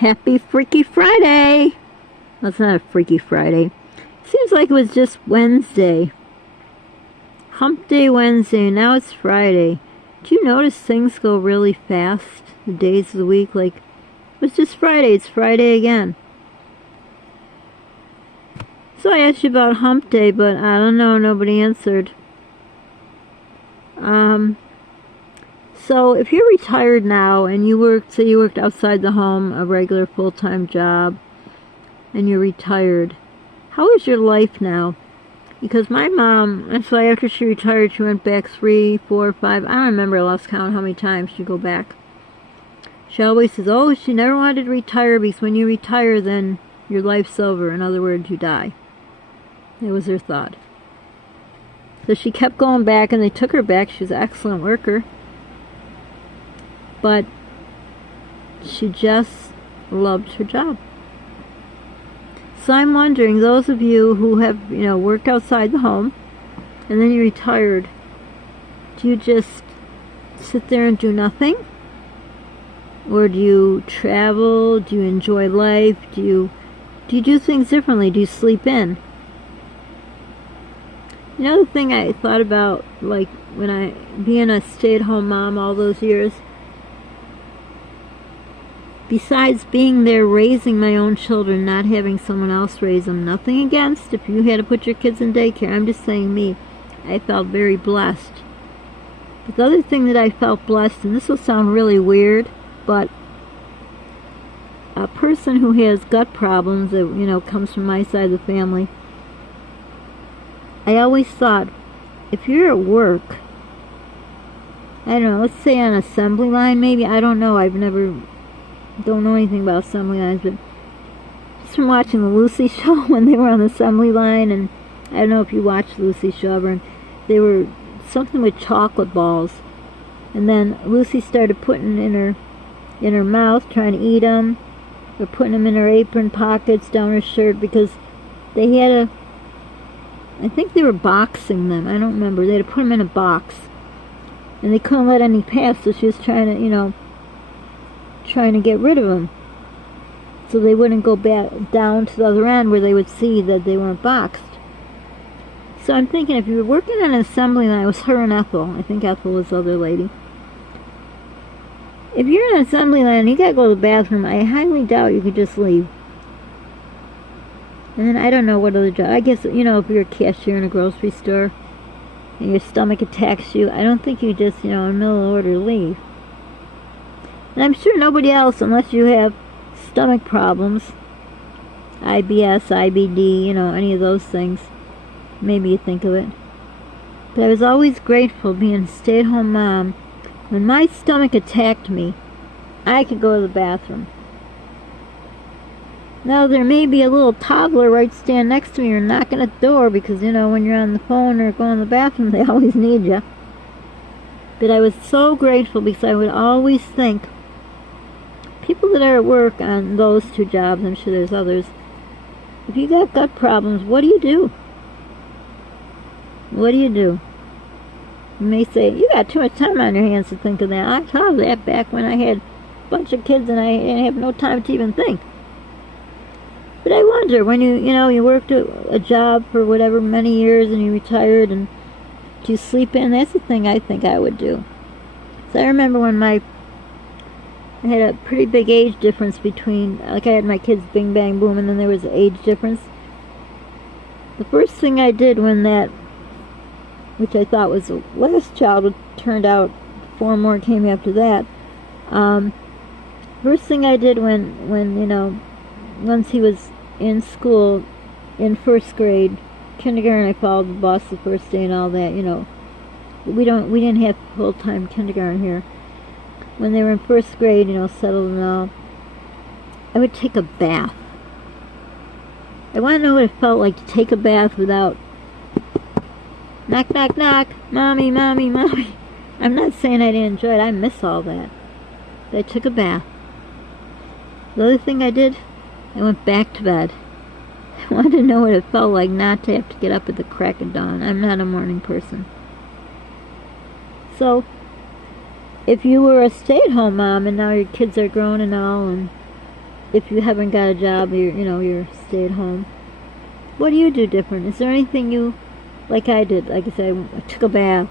Happy Freaky Friday! Well, it's not a Freaky Friday. Seems like it was just Wednesday. Hump Day Wednesday, now it's Friday. Do you notice things go really fast? The days of the week, like, it was just Friday, it's Friday again. So I asked you about Hump Day, but I don't know, nobody answered. So if you're retired now and you worked outside the home, a regular full-time job, and you're retired, how is your life now? Because my mom, that's why after she retired, she went back 3, 4, 5, I don't remember, I lost count how many times she'd go back. She always says, oh, she never wanted to retire because when you retire, then your life's over. In other words, you die. That was her thought. So she kept going back, and they took her back. She was an excellent worker. But she just loved her job. So I'm wondering, those of you who have, worked outside the home, and then you retired, do you just sit there and do nothing? Or do you travel? Do you enjoy life? Do you do things differently? Do you sleep in? Another thing I thought about, like, when being a stay-at-home mom all those years, besides being there raising my own children, not having someone else raise them, nothing against if you had to put your kids in daycare, I'm just saying me, I felt very blessed. But the other thing that I felt blessed, and this will sound really weird, but a person who has gut problems that, comes from my side of the family, I always thought, if you're at work, I don't know, let's say on an assembly line maybe, I don't know, don't know anything about assembly lines, but just from watching the Lucy show when they were on the assembly line, and I don't know if you watched Lucy show ever, and they were something with chocolate balls, and then Lucy started putting in her mouth, trying to eat them, or putting them in her apron pockets, down her shirt, because they had I think they were boxing them, I don't remember, they had to put them in a box, and they couldn't let any pass, so she was trying to get rid of them, so they wouldn't go back down to the other end where they would see that they weren't boxed. So I'm thinking, if you were working on an assembly line, it was her and Ethel, I think Ethel was the other lady. If you're in an assembly line and you gotta go to the bathroom, I highly doubt you could just leave. And then I don't know what other job, I guess, if you're a cashier in a grocery store and your stomach attacks you, I don't think you just, in the middle of order, leave. And I'm sure nobody else, unless you have stomach problems, IBS, IBD, any of those things, maybe you think of it. But I was always grateful being a stay-at-home mom. When my stomach attacked me, I could go to the bathroom. Now, there may be a little toddler right stand next to me or knocking at the door because, when you're on the phone or going to the bathroom, they always need you. But I was so grateful because I would always think, people that are at work on those two jobs, I'm sure there's others, if you got gut problems, what do you do? What do you do? You may say, you got too much time on your hands to think of that. I thought of that back when I had a bunch of kids and I didn't have no time to even think. But I wonder, when you worked a job for whatever many years and you retired, and do you sleep in? That's the thing I think I would do. So I remember when I had a pretty big age difference between, like I had my kids bing bang boom, and then there was an age difference. The first thing I did when that, which I thought was the last child, it turned out 4 more came after that. First thing I did when once he was in school, in first grade, kindergarten, I followed the bus the first day and all that, We didn't have full-time kindergarten here. When they were in first grade, settled and all, I would take a bath. I want to know what it felt like to take a bath without knock, knock, knock, mommy, mommy, mommy. I'm not saying I didn't enjoy it. I miss all that. But I took a bath. The other thing I did, I went back to bed. I wanted to know what it felt like not to have to get up at the crack of dawn. I'm not a morning person. So, if you were a stay-at-home mom and now your kids are grown and all, and if you haven't got a job, you're stay at home. What do you do different? Is there anything you, like I did? Like I said, I took a bath.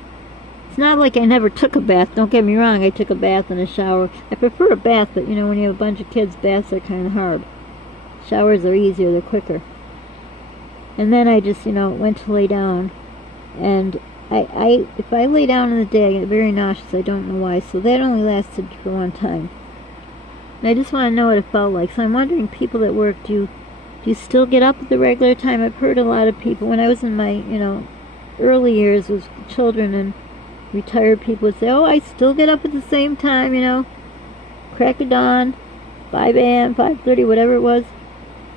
It's not like I never took a bath. Don't get me wrong. I took a bath and a shower. I prefer a bath, but when you have a bunch of kids, baths are kind of hard. Showers are easier. They're quicker. And then I just, went to lay down. And if I lay down in the day, I get very nauseous. I don't know why. So that only lasted for one time. And I just want to know what it felt like. So I'm wondering, people that work, do you still get up at the regular time? I've heard a lot of people, when I was in my, early years with children and retired people, would say, oh, I still get up at the same time, crack of dawn, 5 a.m., 5:30, whatever it was.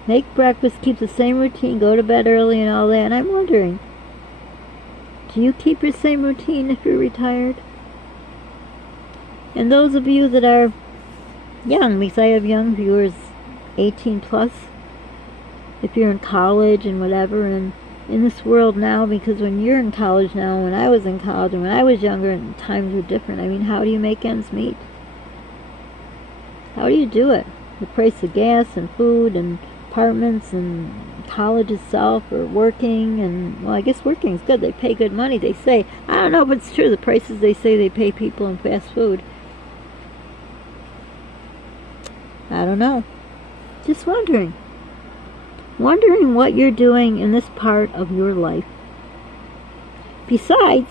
Make breakfast, keep the same routine, go to bed early and all that. And I'm wondering, do you keep your same routine if you're retired? And those of you that are young, because I have young viewers, 18 plus, if you're in college and whatever, and in this world now, because when you're in college now, when I was in college, and when I was younger, and times were different. I mean, how do you make ends meet? How do you do it? The price of gas and food and apartments and college itself, or working, and, well, I guess working is good. They pay good money, they say. I don't know if it's true, the prices they say they pay people in fast food. I don't know. Just wondering what you're doing in this part of your life. Besides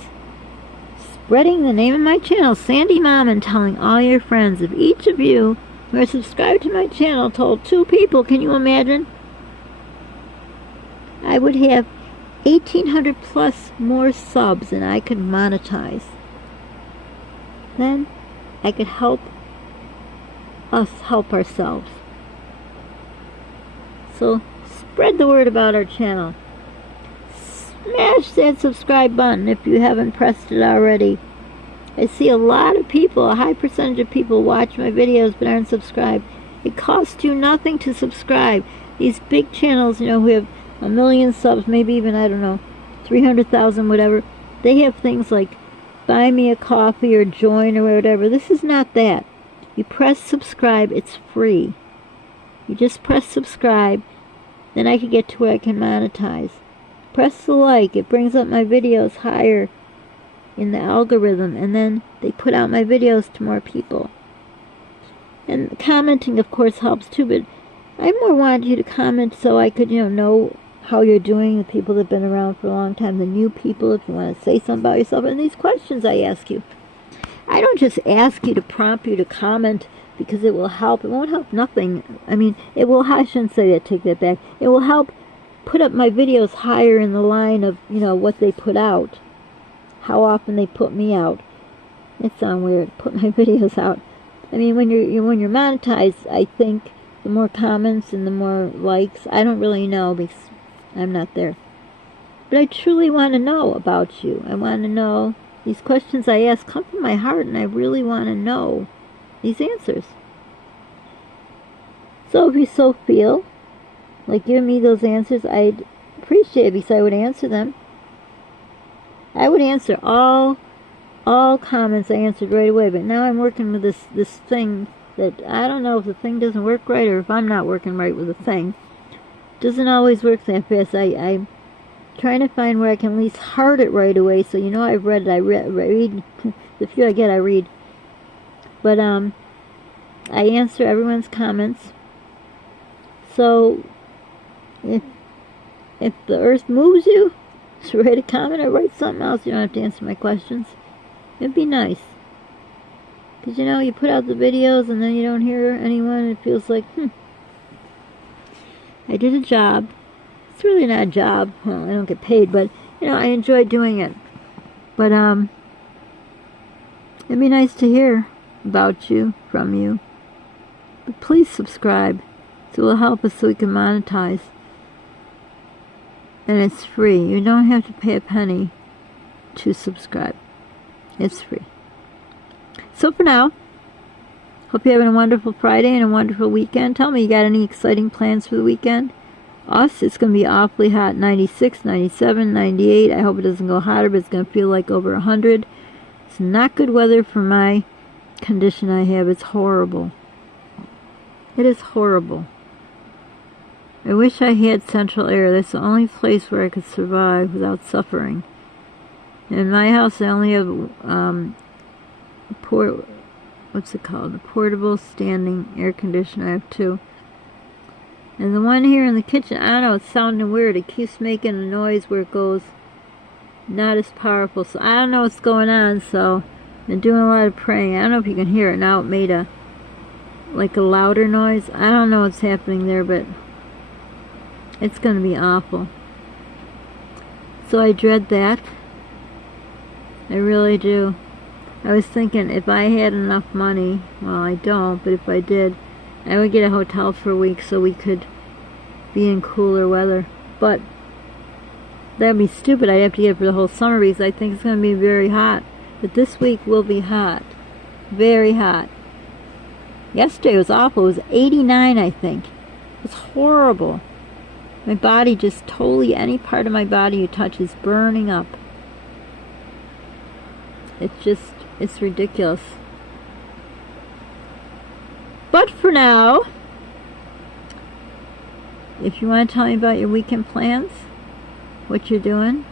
spreading the name of my channel, Sandy Mom, and telling all your friends. If each of you who are subscribed to my channel told 2 people, can you imagine? I would have 1,800 plus more subs than I could monetize. Then I could help us help ourselves. So spread the word about our channel. Smash that subscribe button if you haven't pressed it already. I see a lot of people, a high percentage of people watch my videos but aren't subscribed. It costs you nothing to subscribe. These big channels, who have 1 million subs, maybe even, 300,000, whatever, they have things like buy me a coffee or join or whatever. This is not that. You press subscribe, it's free. You just press subscribe, then I can get to where I can monetize. Press the like, it brings up my videos higher in the algorithm, and then they put out my videos to more people. And commenting, of course, helps too, but I more wanted you to comment so I could, know how you're doing, the people that have been around for a long time, the new people, if you want to say something about yourself, and these questions I ask you. I don't just ask you to prompt you to comment because it will help. It won't help nothing. I mean, it will, I shouldn't say that, take that back. It will help put up my videos higher in the line of, what they put out. How often they put me out. It sounds weird, put my videos out. I mean, when you're monetized, I think the more comments and the more likes, I don't really know because I'm not there. But I truly want to know about you. I want to know. These questions I ask come from my heart, and I really want to know these answers. So if you so feel like giving me those answers, I'd appreciate it, because I would answer them. I would answer all comments. I answered right away, but now I'm working with this thing that I don't know if the thing doesn't work right or if I'm not working right with the thing. It doesn't always work that fast. I'm trying to find where I can at least heart it right away. So I've read it. I read the few I get. I read, but I answer everyone's comments. So if the earth moves you, just write a comment or write something else. You don't have to answer my questions. It'd be nice. Because, you put out the videos and then you don't hear anyone, and it feels like, I did a job. It's really not a job. Well, I don't get paid, but, I enjoy doing it. But, it'd be nice to hear about you, from you. But please subscribe. So it will help us so we can monetize. And it's free. You don't have to pay a penny to subscribe. It's free. So for now, hope you're having a wonderful Friday and a wonderful weekend. Tell me, you got any exciting plans for the weekend? Us, it's going to be awfully hot, 96, 97, 98. I hope it doesn't go hotter, but it's going to feel like over 100. It's not good weather for my condition I have. It's horrible. It is horrible. I wish I had central air. That's the only place where I could survive without suffering. In my house, I only have what's it called? A portable standing air conditioner. I have two. And the one here in the kitchen, I don't know, it's sounding weird. It keeps making a noise where it goes not as powerful. So I don't know what's going on, so I'm doing a lot of praying. I don't know if you can hear it now. It made like a louder noise. I don't know what's happening there, but it's going to be awful. So I dread that. I really do. I was thinking if I had enough money, well, I don't, but if I did, I would get a hotel for a week so we could be in cooler weather. But that'd be stupid. I'd have to get it for the whole summer because I think it's going to be very hot. But this week will be hot. Very hot. Yesterday was awful. It was 89, I think. It was horrible. My body just totally, any part of my body you touch is burning up. It's ridiculous. But for now, if you want to tell me about your weekend plans, what you're doing,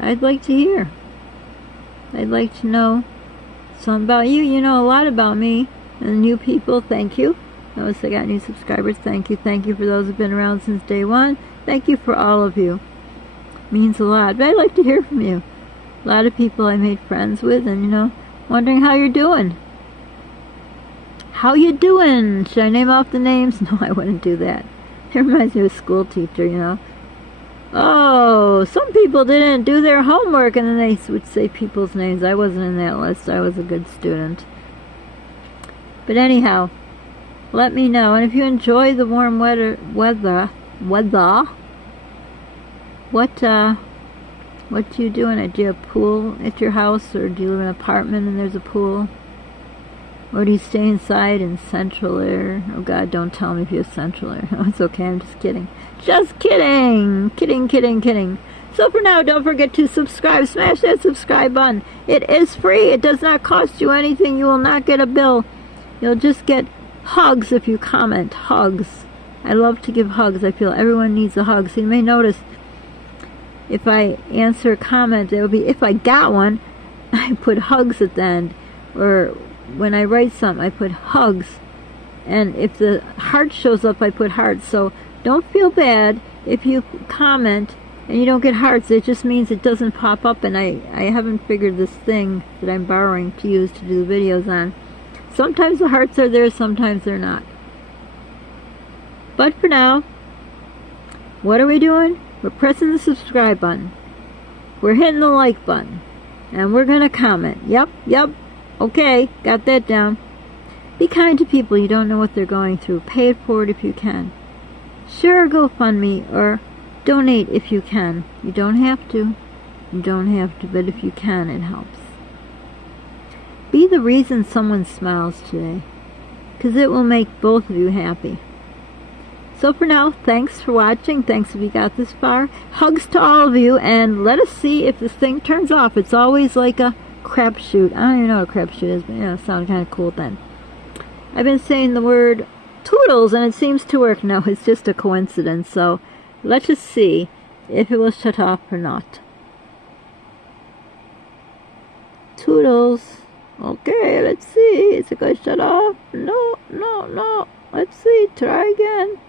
I'd like to hear. I'd like to know something about you. You know a lot about me. And new people, thank you. Notice I got new subscribers. Thank you. Thank you for those who've been around since day one. Thank you for all of you. It means a lot. But I'd like to hear from you. A lot of people I made friends with and, wondering how you're doing. How you doing? Should I name off the names? No, I wouldn't do that. It reminds me of a school teacher, Oh, some people didn't do their homework, and then they would say people's names. I wasn't in that list. I was a good student. But anyhow, let me know. And if you enjoy the warm weather, what do you do in it? Do you have a pool at your house, or do you live in an apartment and there's a pool? Or do you stay inside in central air? Oh God, don't tell me if you have central air. Oh, it's okay, I'm just kidding. Just kidding! Kidding. So for now, don't forget to subscribe. Smash that subscribe button. It is free. It does not cost you anything. You will not get a bill. You'll just get hugs if you comment. Hugs. I love to give hugs. I feel everyone needs a hug. So you may notice if I answer a comment, it will be, if I got one, I put hugs at the end. Or when I write something, I put hugs. And if the heart shows up, I put hearts. So don't feel bad if you comment and you don't get hearts. It just means it doesn't pop up, and I haven't figured this thing that I'm borrowing to use to do the videos on. Sometimes the hearts are there, sometimes they're not. But for now, what are we doing? We're pressing the subscribe button. We're hitting the like button. And we're going to comment. Yep. Okay, got that down. Be kind to people. You don't know what they're going through. Pay it forward if you can. Share a GoFundMe or donate if you can. You don't have to. But if you can, it helps. Be the reason someone smiles today, because it will make both of you happy. So for now, thanks for watching. Thanks if you got this far. Hugs to all of you, and let us see if this thing turns off. It's always like a crapshoot. I don't even know what a crapshoot is, but it sounded kind of cool then. I've been saying the word toodles, and it seems to work. No, it's just a coincidence. So let's just see if it will shut off or not. Toodles. Okay, let's see. Is it going to shut off? No. Let's see. Try again.